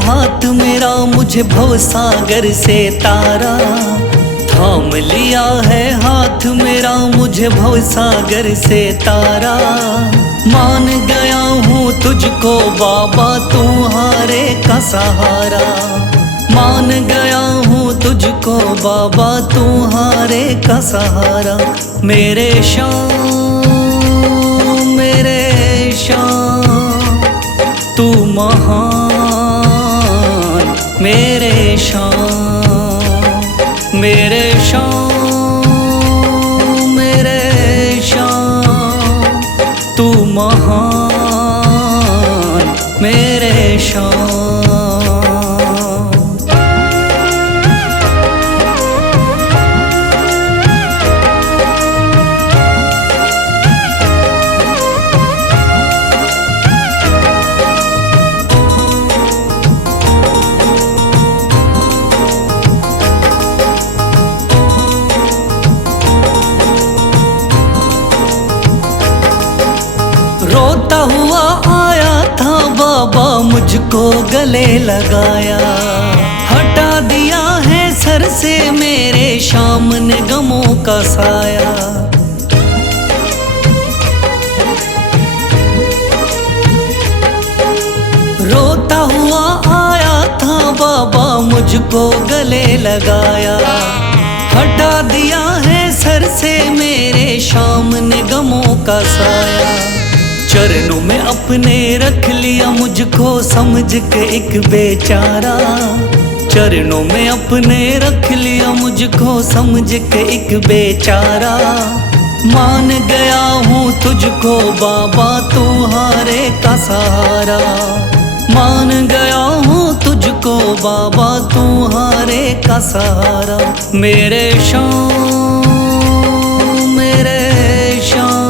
हाथ मेरा मुझे भवसागर से तारा, थाम लिया है हाथ मेरा मुझे भवसागर से तारा। मान गया हूँ तुझको बाबा तुम्हारे का सहारा, मान गया हूँ तुझको बाबा तुम्हारे का सहारा। मेरे श्याम मेरे श्याम तू महान, मेरे श्याम मेरे श्याम मेरे श्याम तू महान, मेरे श्याम। रोता हुआ आया था बाबा मुझको गले लगाया, हटा दिया है सर से मेरे श्याम ने गमों का साया। रोता हुआ आया था बाबा मुझको गले लगाया, हटा दिया है सर से मेरे श्याम ने गमों का साया। चरणों में अपने रख लिया मुझको समझ के एक बेचारा, चरणों में अपने रख लिया मुझको समझ के एक बेचारा। मान गया हूँ तुझको बाबा तुम्हारे का सहारा, मान गया हूँ तुझको बाबा तुम्हारे का सहारा। मेरे श्याम मेरे श्याम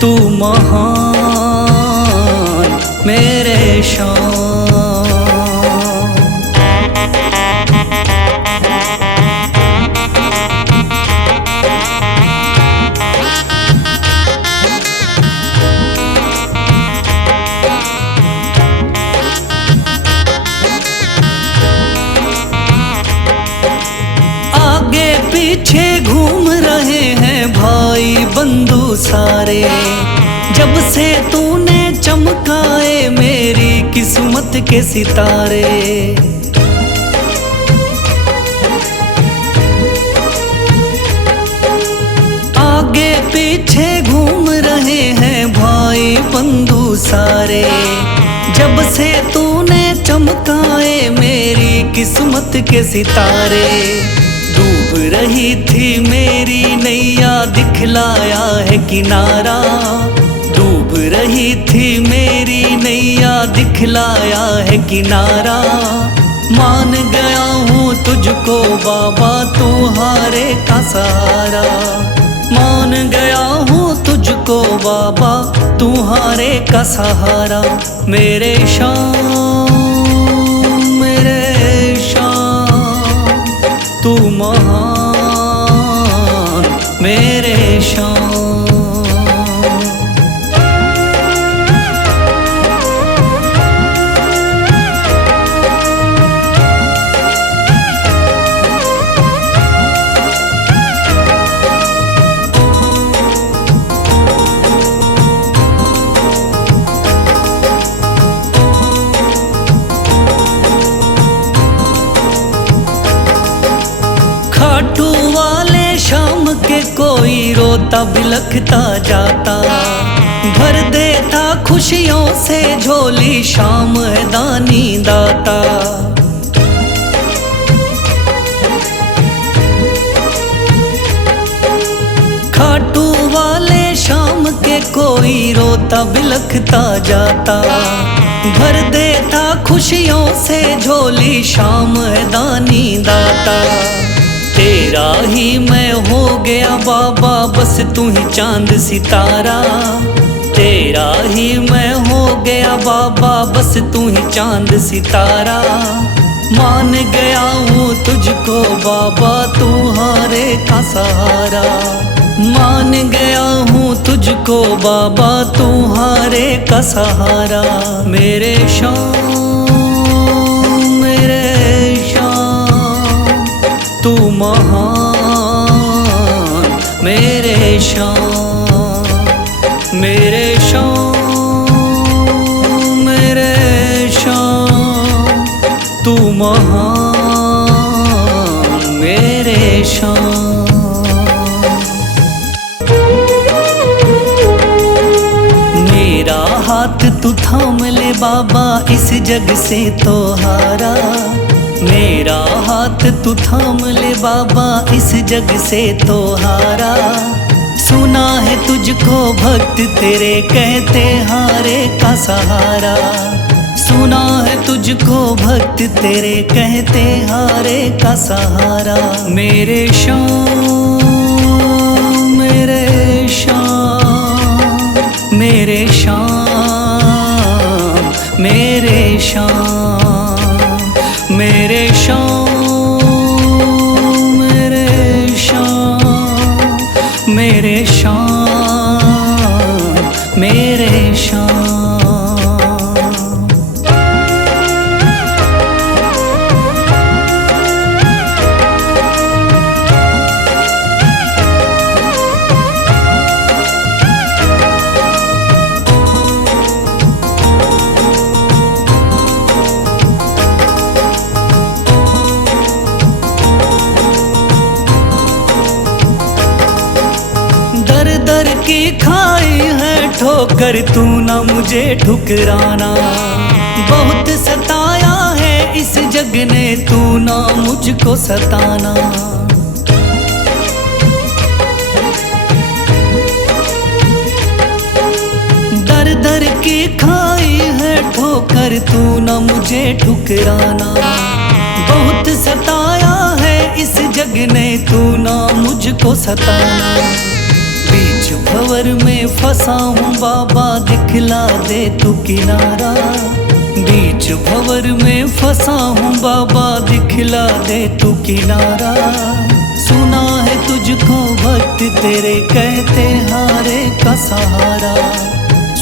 तू महान, मेरे श्याम। आगे पीछे घूम रहे हैं भाई बंधु सारे, जब से तूने चमकाए मेरी किस्मत के सितारे। आगे पीछे घूम रहे हैं भाई बंधु सारे, जब से तूने चमकाए मेरी किस्मत के सितारे। डूब रही थी मेरी नैया दिखलाया है किनारा, डूब रही थी मेरी नैया दिखलाया है किनारा। मान गया हूँ तुझको बाबा तुम्हारे का सहारा, मान गया हूँ तुझको बाबा तुम्हारे का सहारा। मेरे श्याम मेरे श्याम तू महान, मेरे श्याम। खाटू वाले शाम के कोई रोता बिलखता जाता, भर देता खुशियों से झोली शाम है दानी दाता। खाटू वाले शाम के कोई रोता बिलखता जाता, भर देता खुशियों से झोली शाम है दानी दाता। तेरा ही मैं हो गया बाबा बस तू ही चांद सितारा, तेरा ही मैं हो गया बाबा बस तू ही चांद सितारा। मान गया हूँ तुझको बाबा तुम्हारे का सहारा, मान गया हूँ तुझको बाबा तुम्हारे का सहारा। मेरे श्याम तू महान मेरे शान, मेरे शान, मेरे शान, तू महान मेरे शान। मेरा हाथ तू थाम ले बाबा, इस जग से तो हारा। मेरा हाथ तू थाम ले बाबा, इस जग से तो हारा। सुना है तुझको भक्त तेरे कहते हारे का सहारा। सुना है तुझको भक्त तेरे कहते हारे का सहारा। मेरे शान, मेरे शान, मेरे शान, मेरे शान, मेरे शान, मेरे शान, मेरे शान, मेरे शान। दर की खाई है ठोकर, तू ना मुझे ठुकराना। बहुत सताया है इस जग ने, तू ना मुझको सताना। दर दर की खाई है ठोकर, तू ना मुझे ठुकराना। बहुत सताया है इस जग ने, तू ना मुझको सताना। बीच भंवर में फंसा हूँ बाबा, दिखला दे तू किनारा। बीच भंवर में फंसा हूँ बाबा, दिखला दे तू किनारा। सुना है तुझको भक्त तेरे कहते हारे का सहारा।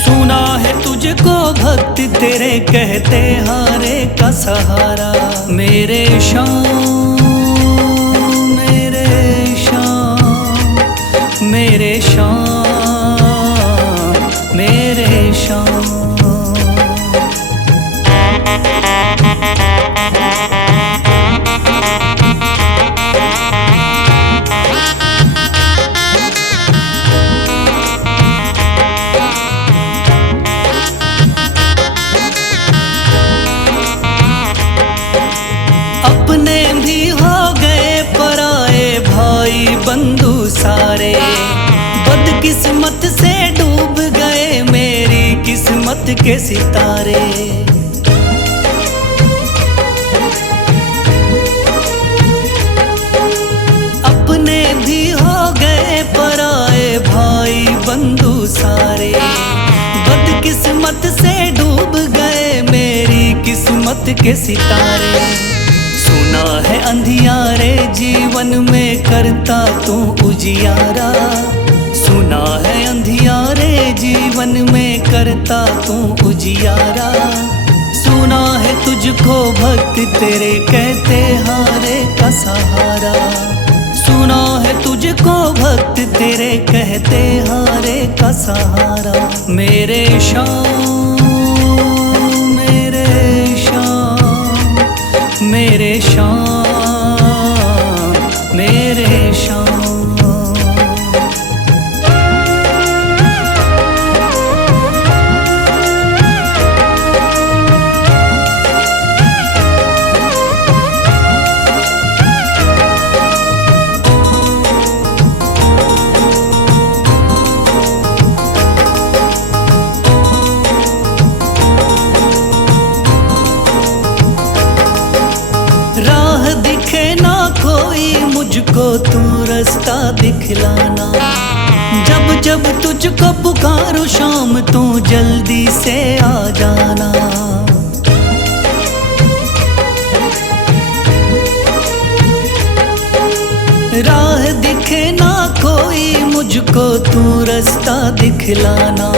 सुना है तुझको भक्त तेरे कहते हारे का सहारा। मेरे शान, मेरे शान, मेरे शान, मेरे शान। अपने भी हो गए पराए भाई बंधु सारे। बदकिस्मत से डूब गए मेरी किस्मत के सितारे। अपने भी हो गए पराए भाई बंधु सारे। बदकिस्मत से डूब गए मेरी किस्मत के सितारे। सुना है अंधियारे जीवन में करता तू उजियारा। सुना है अंधियारे जीवन में करता तू उजियारा। सुना है तुझको भक्त तेरे कहते हारे का सहारा। सुना है तुझको भक्त तेरे कहते हारे का सहारा। मेरे शान, मेरे शान, मेरे शान, मेरे शान। राह दिखे ना कोई मुझको, तू रास्ता दिखलाना। जब जब तुझको पुकारूं शाम, तू जल्दी से आ जाना। राह दिखे ना कोई मुझको, तू रास्ता दिखलाना।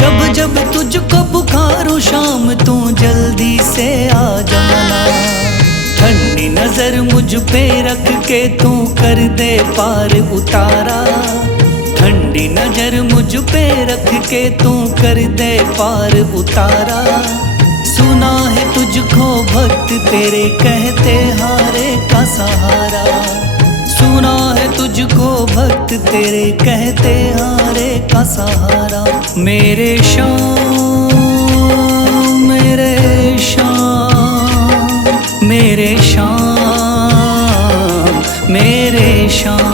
जब जब तुझको पुकारूं शाम, तू जल्दी से आ जाना। ठंडी नजर नजर मुझ पे रख के तू कर दे पार उतारा, ठंडी नजर मुझ पे रख के तू कर दे पार उतारा। सुना है तुझको भक्त तेरे कहते हारे का सहारा, सुना है तुझको भक्त तेरे कहते हारे का सहारा। मेरे श्याम मेरे श्याम मेरे श्याम मेरे श्याम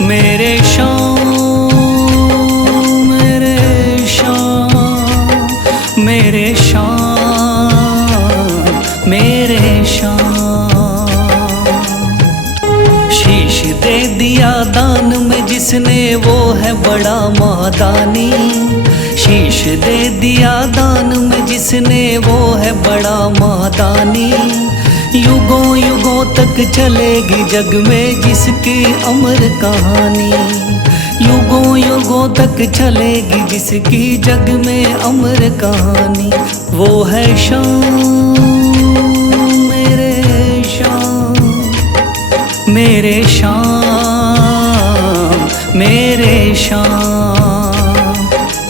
मेरे श्याम मेरे श्याम मेरे श्याम मेरे श्याम। शीश दे दिया दान में जिसने वो है बड़ा महादानी, शीश दे दिया दान में जिसने वो है बड़ा महादानी। युगों युगों तक चलेगी जग में जिसकी अमर कहानी, युगों युगों तक चलेगी जिसकी जग में अमर कहानी। वो है श्याम मेरे श्याम मेरे श्याम मेरे श्याम।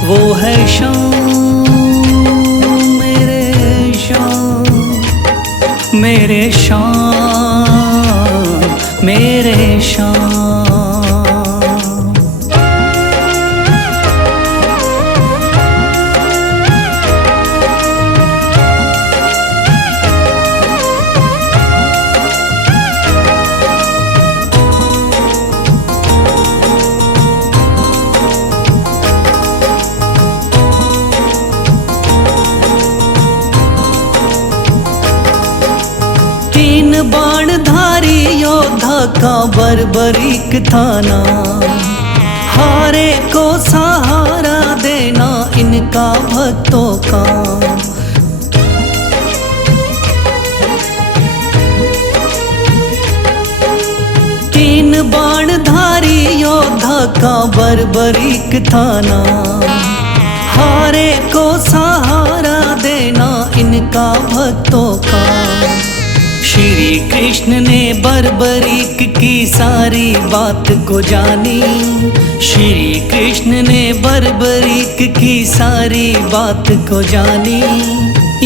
वो है श्याम मेरे श्याम मेरे श्याम मेरे श्याम। तीन बाणधारी योद्धा का बर्बरीक थाना, हारे को सहारा देना इनका भक्तों का। तीन बाणधारी योद्धा का बर्बरीक थाना, हारे को सहारा देना इनका भक्तों का। श्री कृष्ण ने बर्बरीक की सारी बात को जानी, श्री कृष्ण ने बर्बरीक की सारी बात को जानी।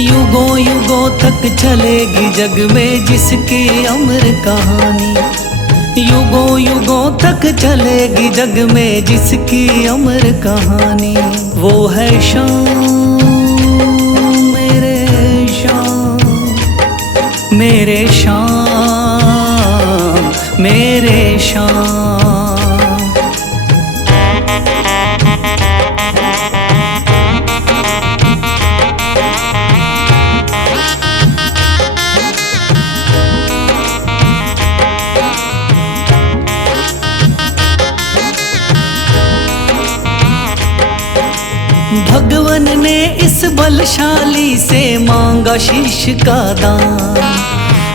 युगों युगों तक चलेगी जग में जिसकी अमर कहानी, युगों युगों तक चलेगी जग में जिसकी अमर कहानी। वो है श्याम मेरे श्याम मेरे श्याम मेरे श्याम। भगवन ने इस बलशाली से मांगा शीश का दान,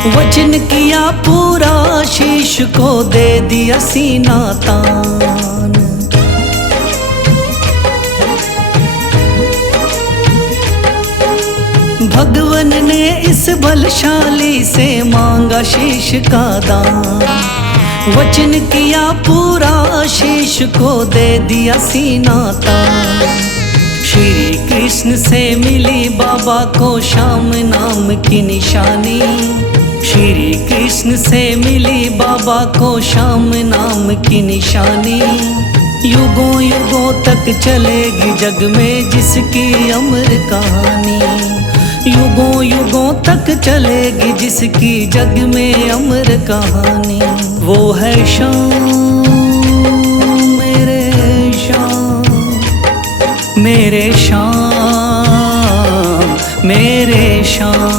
वचन किया पूरा शीश को दे दिया सीना तान। भगवन ने इस बलशाली से मांगा शीश का दान, वचन किया पूरा शीश को दे दिया सीना तान। श्री कृष्ण से मिली बाबा को श्याम नाम की निशानी, श्री कृष्ण से मिली बाबा को श्याम नाम की निशानी। युगों युगों तक चलेगी जग में जिसकी अमर कहानी, युगों युगों तक चलेगी जिसकी जग में अमर कहानी। वो है श्याम मेरे श्याम मेरे श्याम मेरे श्याम।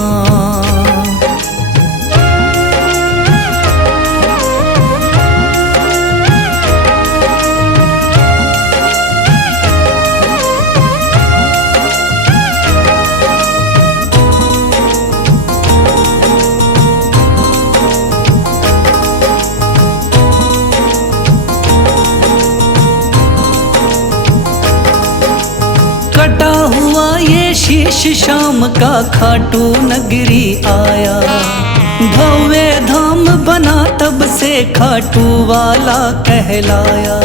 कटा हुआ ये शीश शाम का खाटू नगरी आया, भव्य धाम बना तब से खाटू वाला कहलाया।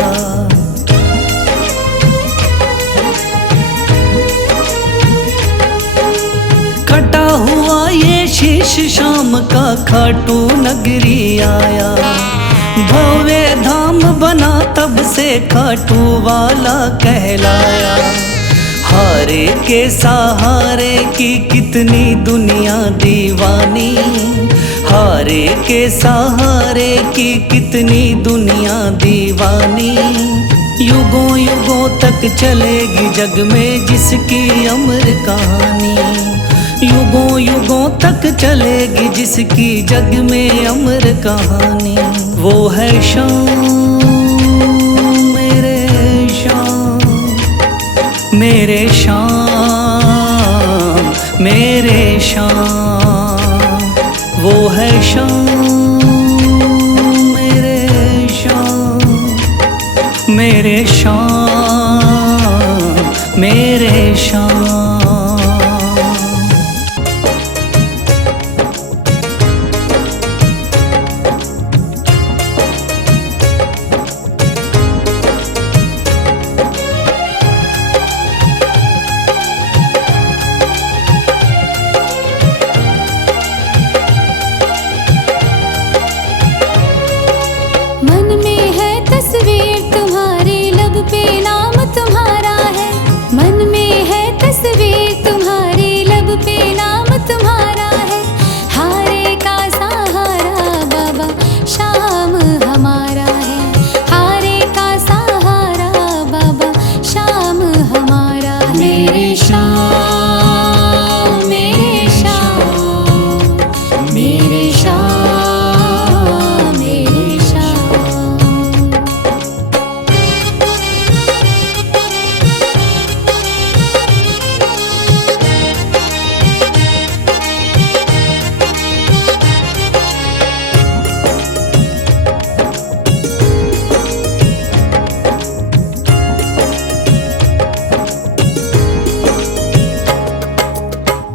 कटा हुआ ये शीश शाम का खाटू नगरी आया। भव्य धाम बना तब से खाटू वाला कहलाया। हारे के सहारे की कितनी दुनिया दीवानी, हारे के सहारे की कितनी दुनिया दीवानी। युगों युगों तक चलेगी जग में जिसकी अमर कहानी, युगों युगों तक चलेगी जिसकी जग में अमर कहानी। वो है शाम मेरे शाम, मेरे शाम मेरे शाम। वो है शाम मेरे शाम, मेरे शाम मेरे शाम। मन में है तस्वीर तुम्हारी, लब पे नाम तुम्हारा है। मन में है तस्वीर तुम्हारी, लब पे नाम तुम्हारा है। हारे का सहारा बाबा शाम हमारा है, हारे का सहारा बाबा शाम हमारा है। मेरे शाम मेरे शाम, मेरे शाम मेरे शाम।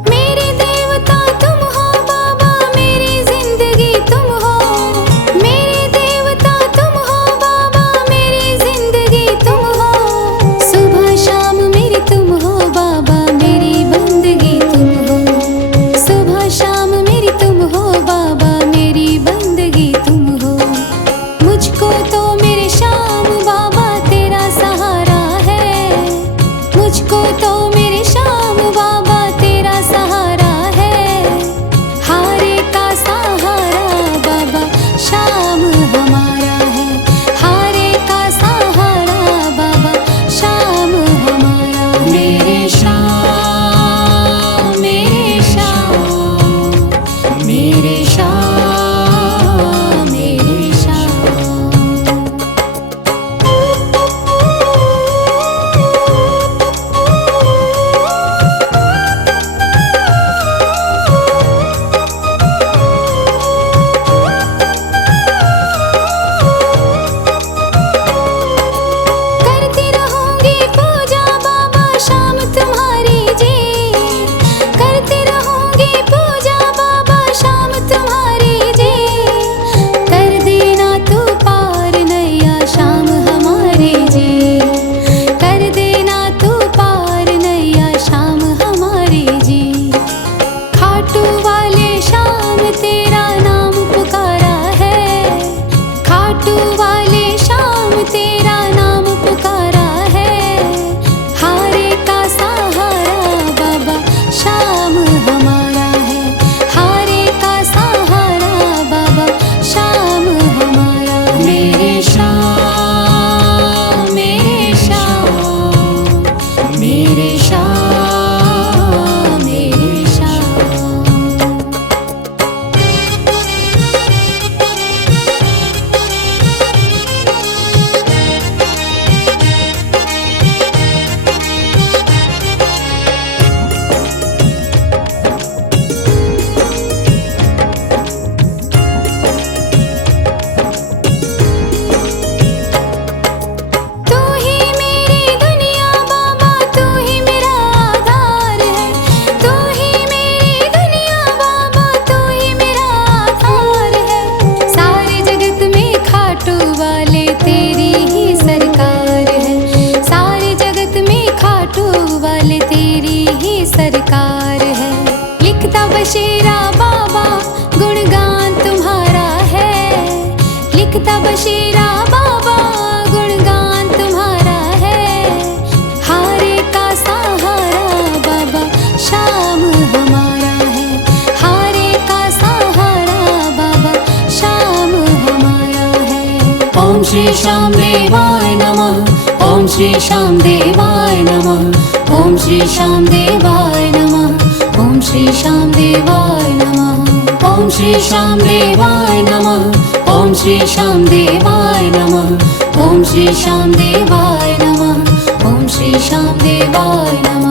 मेरे देवता तुम हो बाबा, मेरी जिंदगी तुम हो। मेरे देवता तुम हो बाबा, मेरी जिंदगी तुम हो। सुबह शाम मेरी तुम हो बाबा, मेरी बंदगी तुम हो। सुबह शाम मेरी तुम हो बाबा, मेरी बंदगी तुम हो। मुझको तो मेरे शाम बाबा तेरा सहारा है, मुझको तो मेरे शाम बाबा तेरा सहारा है। हारे का सहारा बाबा शाम हमारा है, हारे का सहारा बाबा शाम हमारा है। मेरे शाम मेरे शाम, मेरे शाम मेरे शाम। करती रहूंगी पूजा बाबा शाम तुम्हारी जी, करती रहूंगी पूजा बाबा शाम तुम्हारी जी। कर देना तू पार नैया शाम हमारे जी, कर देना तू पार नैया शाम हमारे जी। खाटू वाले शाम तेरा नाम पुकारा है, खाटू वाले शाम तेरा नाम पुकारा है। हारे का सहारा बाबा शाम हमारा है, हारे का सहारा बाबा शाम हमारा है। मेरे शाम मेरे शाम, मेरे शाम मेरे शाम। तू ही मेरी दुनिया बाबा, तू ही मेरा श्री श्याम देवाय नमः। ओम श्री श्याम देवाय नमः। ओम श्री श्याम देवाय नमः। ओम श्री श्याम देवाय नमः। ओम श्री श्याम देवाय नमः। ओम श्री श्याम देवाय नमः। ओम श्री श्याम देवाय नमः। ओम श्री श्याम देवाय नमः।